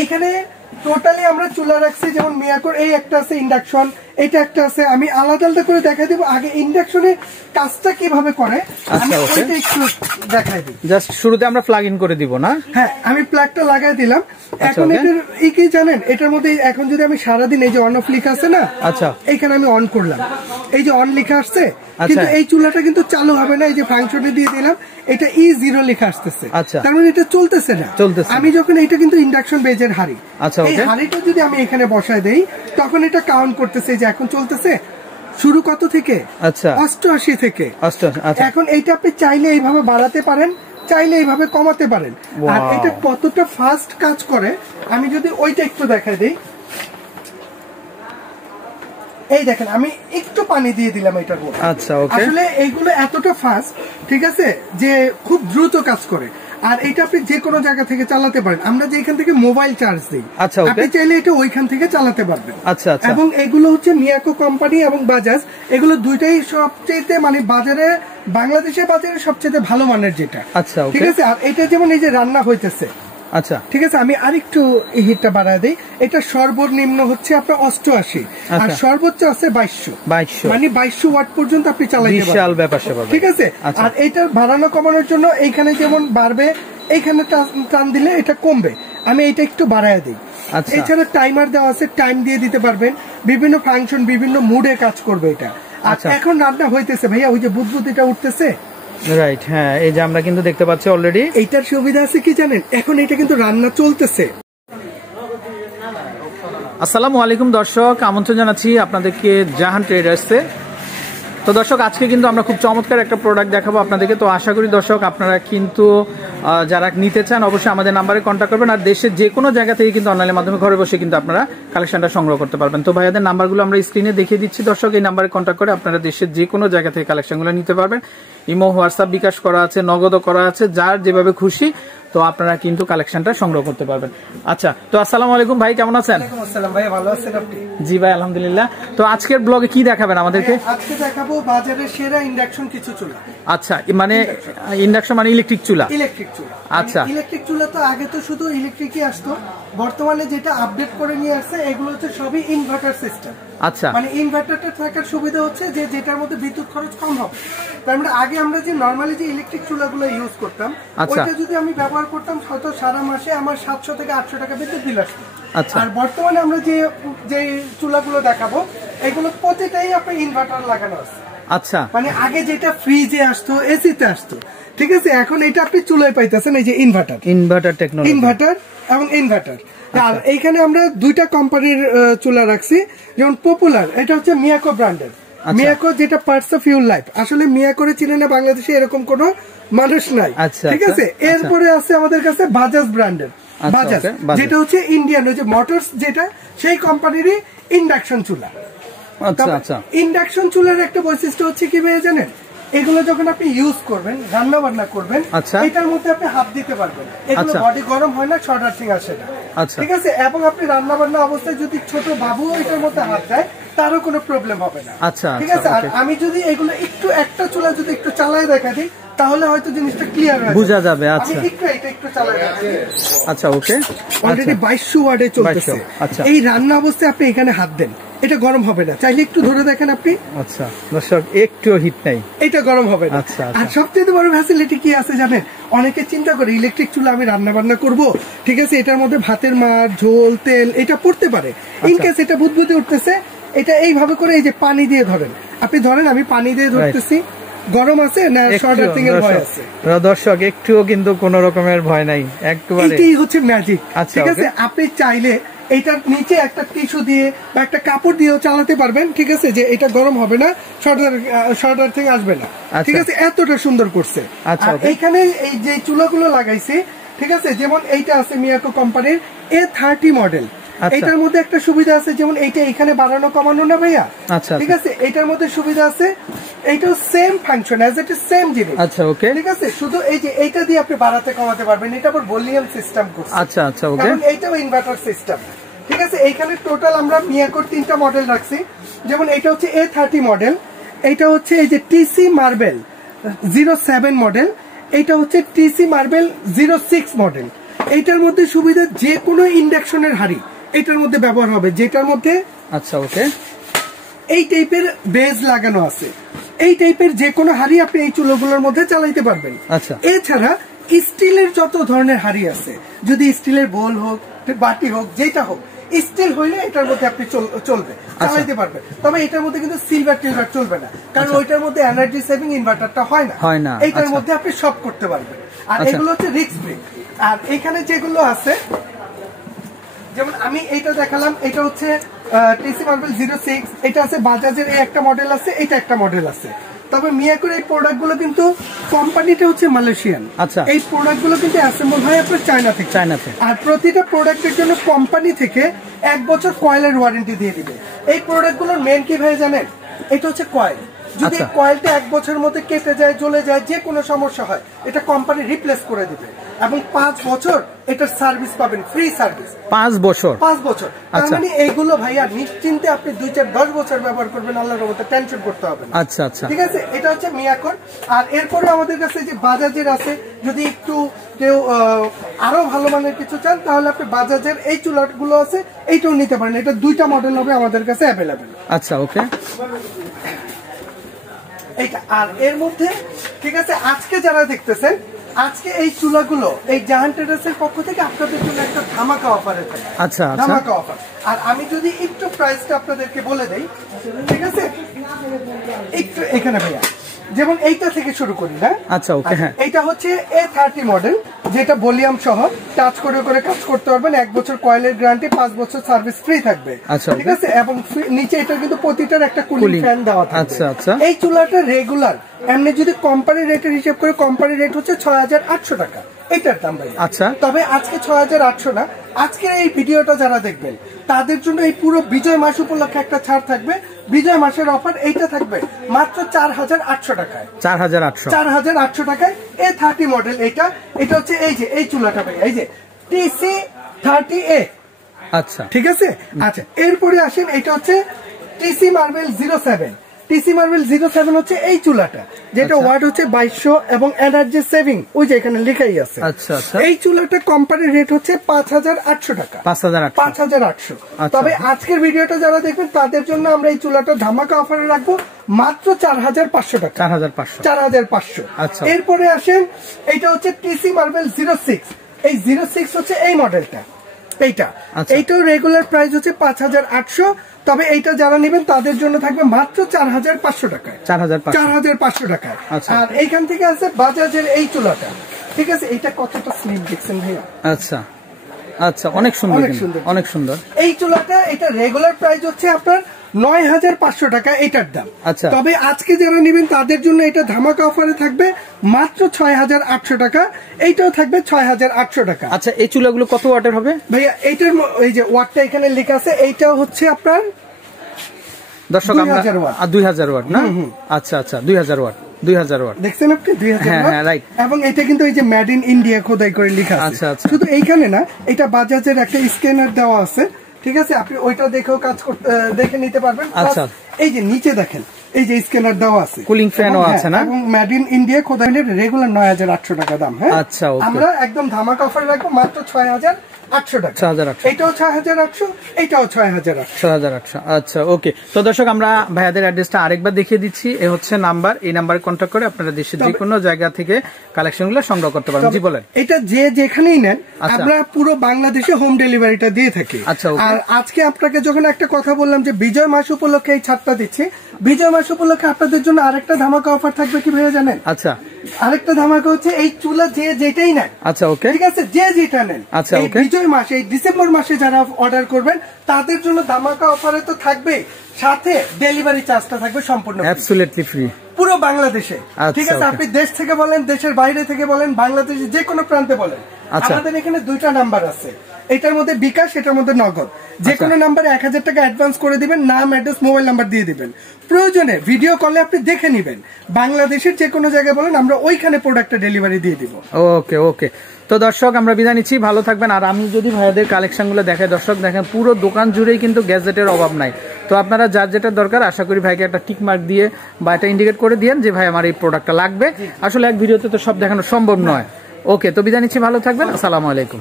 এইখানে টোটালি আমরা চুলা রাখছি, যেমন মিয়াকোর এই একটা আছে ইন্ডাকশন, এটা একটা আছে। আমি আলাদা আলাদা করে দেখাই দিব। আগে ইন্ডাকশনের কাজটা কিভাবে করে আমি ওইটা একটু দেখাই দিই। জাস্ট শুরুতে আমরা প্লাগ ইন করে দিব না? হ্যাঁ, আমি প্লাগটা লাগাই দিলাম। এখন এটার কি জানেন, এটার মধ্যে এখন যদি আমি সারাদিন এই যে অন অফ লেখা আছে না, আচ্ছা, এইখানে আমি অন করলাম, এই যে অন লেখা আসছে, কিন্তু এই চুলাটা কিন্তু চালু হবে না। এই যে ফাংশনে দিয়ে দিলাম, এটা E0 লেখা আসতেছে, তার মানে এটা চলতেছে না। আমি যখন এটা কিন্তু ইন্ডাকশন বেজের হাঁড়ি, এই হাঁড়িটা যদি আমি এখানে বসায় দেই, তখন এটা কাউন্ট করতেছে যে এখন চলতেছে শুরু কত থেকে, 88 থেকে। এখন এইটা আপনি চাইলে এইভাবে বাড়াতে পারেন, চাইলে এইভাবে কমাতে পারেন। আর এটা কতটা ফাস্ট কাজ করে আমি যদি ওইটা একটু দেখাই দিই। এই দেখেন, আমি একটু পানি দিয়ে দিলাম এটার মধ্যে। আচ্ছা, ওকে। আসলে এইগুলো এতটা ফাস্ট, ঠিক আছে, যে খুব দ্রুত কাজ করে। আর এটা আপনি যে কোনো জায়গা থেকে চালাতে পারেন। আমরা যে এখান থেকে মোবাইল চার্জ দিই, আপনি চাইলে এটা ওইখান থেকে চালাতে পারবেন। এবং এগুলো হচ্ছে মিয়াকো কোম্পানি এবং বাজাজ, এগুলো দুইটাই সবচেয়ে মানে বাজারে, বাংলাদেশের বাজারে সবচেয়ে ভালো মানের যেটা। ঠিক আছে। আর এটা যেমন এই যে রান্না হইতেছে, আচ্ছা, ঠিক আছে, আমি আরেকটু হিটটা বাড়ায় দিই। এটা সর্বনিম্ন হচ্ছে আপনার 88, আর সর্বোচ্চ আছে 2200, মানে 2200 ওয়াট পর্যন্ত আপনি চালাতে পারবেন। ঠিক আছে। আর এটা বাড়ানো কমানোর জন্য এইখানে যেমন বাড়বে, এইখানে টান দিলে এটা কমবে। আমি এটা একটু বাড়ায় দিই। এছাড়া টাইমার দেওয়া আছে, টাইম দিয়ে দিতে পারবেন। বিভিন্ন ফাংশন, বিভিন্ন মুডে কাজ করবে এটা। আর এখন রান্না হইতেছে ভাইয়া, ওই যে বুদবুদিটা উঠতেছে, রাইট? হ্যাঁ, এই যে আমরা কিন্তু দেখতে পাচ্ছি অলরেডি। এইটার সুবিধা আছে কি জানেন, এখন এটা কিন্তু রান্না চলতেছে। আসসালামু আলাইকুম দর্শক, আমন্ত্রণ জানাচ্ছি আপনাদেরকে জাহান ট্রেডার্সে। তো দর্শক, আজকে কিন্তু আমরা খুব চমৎকার একটা প্রোডাক্ট দেখাবো আপনাদেরকে। তো আশা করি দর্শক আপনারা কিন্তু যারা নিতে চান অবশ্যই আমাদের নাম্বারে কন্ট্যাক্ট করবেন। আর দেশের যে কোনো জায়গা থেকে কিন্তু অনলাইনের মাধ্যমে ঘরে বসে কিন্তু আপনারা কালেকশনটা সংগ্রহ করতে পারবেন। তো ভাইয়াদের নাম্বারগুলো আমরা স্ক্রিনে দেখিয়ে দিচ্ছি দর্শক, এই নাম্বারে কন্ট্যাক্ট করে আপনারা দেশের যে কোনো জায়গা থেকে কালেকশনগুলো নিতে পারবেন। ইমো, হোয়াটসঅ্যাপ, বিকাশ করা আছে, নগদও করা আছে, যার যেভাবে খুশি তো আপনারা কিন্তু কালেকশনটা সংগ্রহ করতে পারবেন। আচ্ছা, তো আসসালামু আলাইকুম ভাই, কেমন আছেন? ভাই ভালো আছেন আপনি? জি ভাই, আলহামদুলিল্লাহ। তো আজকের ব্লগে কি দেখাবেন আমাদেরকে? আজকে দেখাবো বাজারের সেরা ইন্ডাকশন কিছু চুলা। আচ্ছা, মানে ইন্ডাকশন মানে ইলেকট্রিক চুলা? ইলেকট্রিক চুলা। আচ্ছা, ইলেকট্রিক চুলা তো আগে তো শুধু ইলেকট্রিকই আসতো, বর্তমানে যেটা আপডেট করে নিয়ে আসছে এগুলো হচ্ছে সবই ইনভার্টার সিস্টেম। আচ্ছা, মানে ইনভার্টারটা থাকার সুবিধা হচ্ছে যে যেটার মধ্যে বিদ্যুৎ খরচ কম হবে। তার মানে আগে আমরা যে নরমালি যে ইলেকট্রিক চুলাগুলো ইউজ করতাম, ওইটা যদি আমি ব্যবহার করতাম হয়তো সারা মাসে আমার 700 থেকে 800 টাকা বিদ্যুৎ বিল আসতো। আর বর্তমানে আমরা যে চুলাগুলো দেখাবো, এগুলো প্রতিটাই আপনার ইনভার্টার লাগানো আছে। আচ্ছা, মানে আগে যেটা ফ্রিজে আসতো, এসিতে আসতো, ঠিক আছে, এখন এটা আপনি চুলায় পাইতেছেন, এই যে ইনভার্টার টেকনোলজি, ইনভার্টার এবং ইনভার্টার। আর এইখানে আমরা দুইটা কোম্পানির চুলা রাখছি। যেমন পপুলার, এটা হচ্ছে মিয়াকো ব্র্যান্ডের। মিয়াকো যেটা পার্টস অফ ইউর লাইফ, আসলে মিয়াকোরে চিনে না বাংলাদেশে এরকম কোনো মানুষ নাই। ঠিক আছে। এরপরে আছে আমাদের কাছে বাজাজ ব্র্যান্ডের, বাজাজ যেটা হচ্ছে ইন্ডিয়ান, ওই যে মোটরস যেটা, সেই কোম্পানিরই ইন্ডাকশন চুলা। ইন্ডাকশন চুলার একটা বৈশিষ্ট্য হচ্ছে কি ভাই জানেন, এগুলো যখন আপনি ইউজ করবেন, রান্না বান্না করবেন, এটার মধ্যে আপনি হাত দিতে পারবেন, এগুলো বডি গরম হয় না, শর্ট আর্থিং আসে না। ঠিক আছে। এবং আপনি রান্না বান্না অবস্থায় যদি ছোট বাবু এটার মধ্যে হাত দেয়, তারও কোনো প্রবলেম হবে না। ঠিক আছে। আর আমি যদি এগুলো একটু, একটা চুলা যদি একটু চালায় দেখা দিই, তাহলে হয়তো জিনিসটা ক্লিয়ার বোঝা যাবে। আচ্ছা, একটু চালায় দেখা। আচ্ছা, ওকে। অলরেডি 2200 ওয়াটে চলতেছে। এই রান্না অবস্থায় আপনি এখানে হাত দেন, এটা গরম হবে না, চাইলে একটু ধরে দেখেন আপনি। আচ্ছা দর্শক, একটু হিট নাই, এটা গরম হবে না। আর সবচেয়ে বড় ফ্যাসিলিটি কি আছে জানেন, অনেকে চিন্তা করে ইলেকট্রিক চুলা আমি রান্না বান্না করবো, ঠিক আছে, এটার মধ্যে ভাতের মার, ঝোল, তেল এটা পড়তে পারে। ইনকেস এটা বুদবুদে উঠতেছে, এটা এইভাবে করে এই যে পানি দিয়ে ধরেন, আপনি ধরেন, আমি পানি দিয়ে ধরতেছি, গরম আছে না, শর্ট আর্থিং এর ভয় আছে। দর্শক, একটুও কিন্তু কোনো রকমের ভয় নাই, একেবারে এটাই হচ্ছে ম্যাজিক। ঠিক আছে। আপনি চাইলে এইটার নিচে একটা টিস্যু দিয়ে বা একটা কাপড় দিয়েও চালাতে পারবেন, ঠিক আছে, যে এটা গরম হবে না, শর্ট আর্থিং আসবে না। ঠিক আছে। এতটা সুন্দর করছে। এইখানে এই যে চুলাগুলো লাগাইছে, ঠিক আছে, যেমন এইটা আছে মিয়াকো কোম্পানির A30 মডেল। এটার মধ্যে একটা সুবিধা আছে, যেমন এইটা এখানে বাড়ানো কমানো না ভাইয়া। ঠিক আছে। এটার মধ্যে সুবিধা আছে, এইটাও same function, as it is same জিনিস। আচ্ছা, ওকে। ঠিক আছে। শুধু এই যে এইটা দিয়ে আপনি বাড়াতে কমাতে পারবেন, এটা আবার ভলিউম সিস্টেম করছে। আচ্ছা, আচ্ছা, ওকে। কারণ এইটাও ইনভার্টার সিস্টেম। ঠিক আছে। এইখানে টোটাল আমরা মিয়াকোর 3টা মডেল রাখছি। যেমন এটা হচ্ছে A30 মডেল, এটা হচ্ছে এই যে টিসি মার্বেল 07 মডেল, এটা হচ্ছে টিসি মার্বেল 06 মডেল। এইটার মধ্যে সুবিধা যে কোনো ইন্ডাকশনের হাঁড়ি এটার মধ্যে ব্যবহার হবে, যেটার মধ্যে আচ্ছা ওকে এই টাইপের বেজ লাগানো আছে। এই টাইপের যে কোনো হাঁড়ি আপনি এই চুলোগুলোর মধ্যে চালাইতে পারবেন। আচ্ছা, এছাড়া স্টিলের যত ধরনের হাঁড়ি আছে, যদি স্টিলের বোল হোক, বাটি হোক, যেটা হোক, স্টিল হইলে এটার মধ্যে আপনি চলবে, চালাইতে পারবেন। তবে এটার মধ্যে কিন্তু সিলভার টিলভার চলবে না, কারণ ওইটার মধ্যে এনার্জি সেভিং ইনভার্টারটা হয় না। এইটার মধ্যে আপনি সব করতে পারবেন। আর এগুলো হচ্ছে রিস্ক ফ্রি। আর এখানে যেগুলো আছে, যেমন আমি এইটা দেখালাম, এটা হচ্ছে টিসি মার্বেল 06, এটা আছে বাজাজের এই একটা মডেল আছে, এটা একটা মডেল আছে। তবে মিয়াকোর এই প্রোডাক্টগুলো কিন্তু কোম্পানিটা হচ্ছে মালয়েশিয়ান। আচ্ছা, এই প্রোডাক্টগুলো কিন্তু অ্যাসেম্বল হয় আপনার চায়না থেকে। আর প্রতিটা প্রোডাক্টের জন্য কোম্পানি থেকে 1 বছর কয়েলের ওয়ারেন্টি দিয়ে দিবে। এই প্রোডাক্টগুলোর মেন কি ভাই জানেন? এটা হচ্ছে কয়েল। যদি কয়েলটা 1 বছরের মধ্যে কেটে যায়, জ্বলে যায়, যে কোনো সমস্যা হয়, এটা কোম্পানি রিপ্লেস করে দিবে এবং 5 বছর এটার সার্ভিস পাবেন, ফ্রি সার্ভিস। 5 বছর। তার মানে এইগুলো ভাইয়া নিশ্চিন্তে আপনি 2-4-10 বছর ব্যবহার করবেন, আল্লাহর রহমতে টেনশন করতে হবে না। আচ্ছা আচ্ছা, ঠিক আছে। এটা হচ্ছে মিয়াকোর। আর এরপরে আমাদের কাছে যে বাজাজের আছে, যদি একটু কেউ আরো ভালো মানের কিছু চান, তাহলে আপনি বাজাজের এই চুলাগুলো আছে, এইটাও নিতে পারেন। এটা 2টা মডেল হবে আমাদের কাছে অ্যাভেলেবেল। আচ্ছা ওকে। এইটা আর এর মধ্যে, ঠিক আছে, আজকে যারা দেখতেছেন, আজকে এই চুলাগুলো এই জাহান ট্রেডার্সের পক্ষ থেকে আপনাদের জন্য একটা ধামাকা অফারে থাকে। আচ্ছা, ধামাকা অফার। আর আমি যদি একটু প্রাইসটা আপনাদেরকে বলে দেই, ঠিক আছে, একটু এখানে ভাইয়া, যেমন এইটা থেকে শুরু করি না? আচ্ছা ওকে। হ্যাঁ, এইটা হচ্ছে A30 মডেল, যেটা ভলিউম সহ টাচ করে করে কাজ করতে পারবেন। 1 বছর কয়েলের গ্যারান্টি, 5 বছর সার্ভিস ফ্রি থাকবে। ঠিক আছে। এবং নিচে এটা কিন্তু প্রতিটার একটা কুলিং ফ্যান দেওয়া থাকবে। আচ্ছা আচ্ছা। এই চুলাটা রেগুলার, এমনি যদি কোম্পানি রেটের হিসাব করে, কোম্পানি রেট হচ্ছে 6800 টাকা এটার দাম ভাই। আচ্ছা, তবে আজকে 6800 না, আজকের এই ভিডিওটা যারা দেখবেন তাদের জন্য এই পুরো বিজয় মাস উপলক্ষে একটা ছাড় থাকবে। বিজয় মাসের অফার এইটা থাকবে মাত্র 4800 টাকায়। 4800 টাকায় A30 মডেল। এটা হচ্ছে এই যে এই চুলাটা ভাই, এই যে TC30A। আচ্ছা, ঠিক আছে। আচ্ছা, এরপরে আসেন, এটা হচ্ছে টিসি মার্বেল 07। টিসি মার্বেল 07 হচ্ছে এই চুলাটা, যেটা ওয়াট হচ্ছে 2200 এবং এনার্জি সেভিং ওই যে এখানে লেখাই আছে। আচ্ছা আচ্ছা। এই চুলাটা কোম্পানির রেট হচ্ছে 5800 টাকা। 5800। তবে আজকের ভিডিওটা যারা দেখবেন তাদের জন্য আমরা এই চুলাটা ধামাকা অফারে রাখবো মাত্র 4500 টাকা। 4500। আচ্ছা, এরপরে আসেন, এইটা হচ্ছে টিসি মার্বেল 06। এই 06 হচ্ছে এই মডেলটা, এইটাও রেগুলার প্রাইস হচ্ছে 5800। তবে এইটা যারা নেবেন তাদের জন্য থাকবে মাত্র 4500 টাকায়। 4500 টাকায়। আর এইখান থেকে আছে বাজাজের এই চুলাটা, ঠিক আছে। এইটা কতটা স্লিম দেখছেন ভাইয়া? আচ্ছা আচ্ছা, অনেক সুন্দর, অনেক সুন্দর এই চুলাটা। এটা রেগুলার প্রাইস হচ্ছে আপনার 9500 টাকা এটার দাম। আচ্ছা, তবে আজকে যারা নেবেন তাদের জন্য এটা ধামাকা অফারে থাকবে মাত্র 6800 টাকা। এইটাও থাকবে 6800 টাকা। আচ্ছা, এই চুলাগুলো কত ওয়াটের হবে ভাইয়া? এইটার এই যে ওয়াটটা এখানে লেখা আছে, এইটাও হচ্ছে আপনার দর্শক 2000 ওয়াট না? আচ্ছা আচ্ছা, 2000 ওয়াট। 2000 ওয়াট দেখছেন আপনি? 2000 ওয়াট, রাইট। এবং এটা কিন্তু এই যে মেড ইন ইন্ডিয়া খোদাই করে লেখা আছে। আচ্ছা আচ্ছা। শুধু এইখানে না, এটা বাজাজের একটা স্ক্যানার দেওয়া আছে, ঠিক আছে। আপনি ওইটা দেখেও কাজ করতে দেখে নিতে পারবেন। আচ্ছা, এই যে নিচে দেখেন, এই যে স্ক্যানার দেওয়া আছে, কুলিং ফ্যানও আছে না, এবং মেড ইন ইন্ডিয়া খোদাই রেগুলার 9800 টাকা দাম। হ্যাঁ, আচ্ছা, আমরা একদম ধামাকা অফার রাখবো মাত্র 6800 টাকা। 6800। এটাও 6800, এটাও 6800। আচ্ছা ওকে। তো দর্শক, আমরা ভাইয়াদের অ্যাড্রেসটা আরেকবার দেখিয়ে দিচ্ছি। এ হচ্ছে নাম্বার, এই নাম্বারে কন্ট্যাক্ট করে আপনারা দেশের যে কোনো জায়গা থেকে কালেকশনগুলো সংগ্রহ করতে পারেন। জি বলেন। এটা যে যেখানেই নেন, আমরা পুরো বাংলাদেশে হোম ডেলিভারিটা দিয়ে থাকি। আচ্ছা, আর আজকে আপনাকে যখন একটা কথা বললাম যে বিজয় মাস উপলক্ষে এই ছাড়টা দিচ্ছি, বিজয় মাস উপলক্ষে আপনাদের জন্য আরেকটা ধামাকা অফার থাকবে। কি ভাইয়া জানেন? আচ্ছা, আরেকটা ধামাকা হচ্ছে এই চুলা যে যেটাই নেন। আচ্ছা ওকে, ঠিক আছে, যে যেটা নেন। আচ্ছা, এই বিজয় মাস, এই ডিসেম্বর মাসে যারা অর্ডার করবেন তাদের জন্য ধামাকা অফারে তো থাকবে, সাথে ডেলিভারি চার্জটা থাকবে সম্পূর্ণ অ্যাবসলিউটলি ফ্রি পুরো বাংলাদেশে। ঠিক আছে, আপনি দেশ থেকে বলেন, দেশের বাইরে থেকে বলেন, বাংলাদেশের যে কোনো প্রান্তে বলেন। আমাদের এখানে 2টা নাম্বার আছে, এটার মধ্যে বিকাশ, এটার মধ্যে নগদ। যে কোনো নাম্বারে 1000 টাকা অ্যাডভান্স করে দিবেন, নাম, অ্যাড্রেস, মোবাইল নাম্বার দিয়ে দিবেন। প্রয়োজনে ভিডিও কলে আপনি দেখে নিবেন, বাংলাদেশের যে কোনো জায়গায় বলেন, আমরা ওইখানে প্রোডাক্টটা ডেলিভারি দিয়ে দিব। ওকে ওকে। তো দর্শক, আমরা বিদায় নিচ্ছি, ভালো থাকবেন। আর আমি যদি ভাইয়াদের কালেকশনগুলো দেখাই, দর্শক দেখেন পুরো দোকান জুড়েই কিন্তু গ্যাজেটের অভাব নাই। তো আপনারা যার যেটা দরকার, আশা করি ভাইকে একটা টিক মার্ক দিয়ে বা এটা ইন্ডিকেট করে দিয়েন যে ভাই আমার এই প্রোডাক্টটা লাগবে। আসলে এক ভিডিওতে তো সব দেখানো সম্ভব নয়, ওকে, তো বিদায় নিচ্ছি, ভালো থাকবেন, আসসালামু আলাইকুম।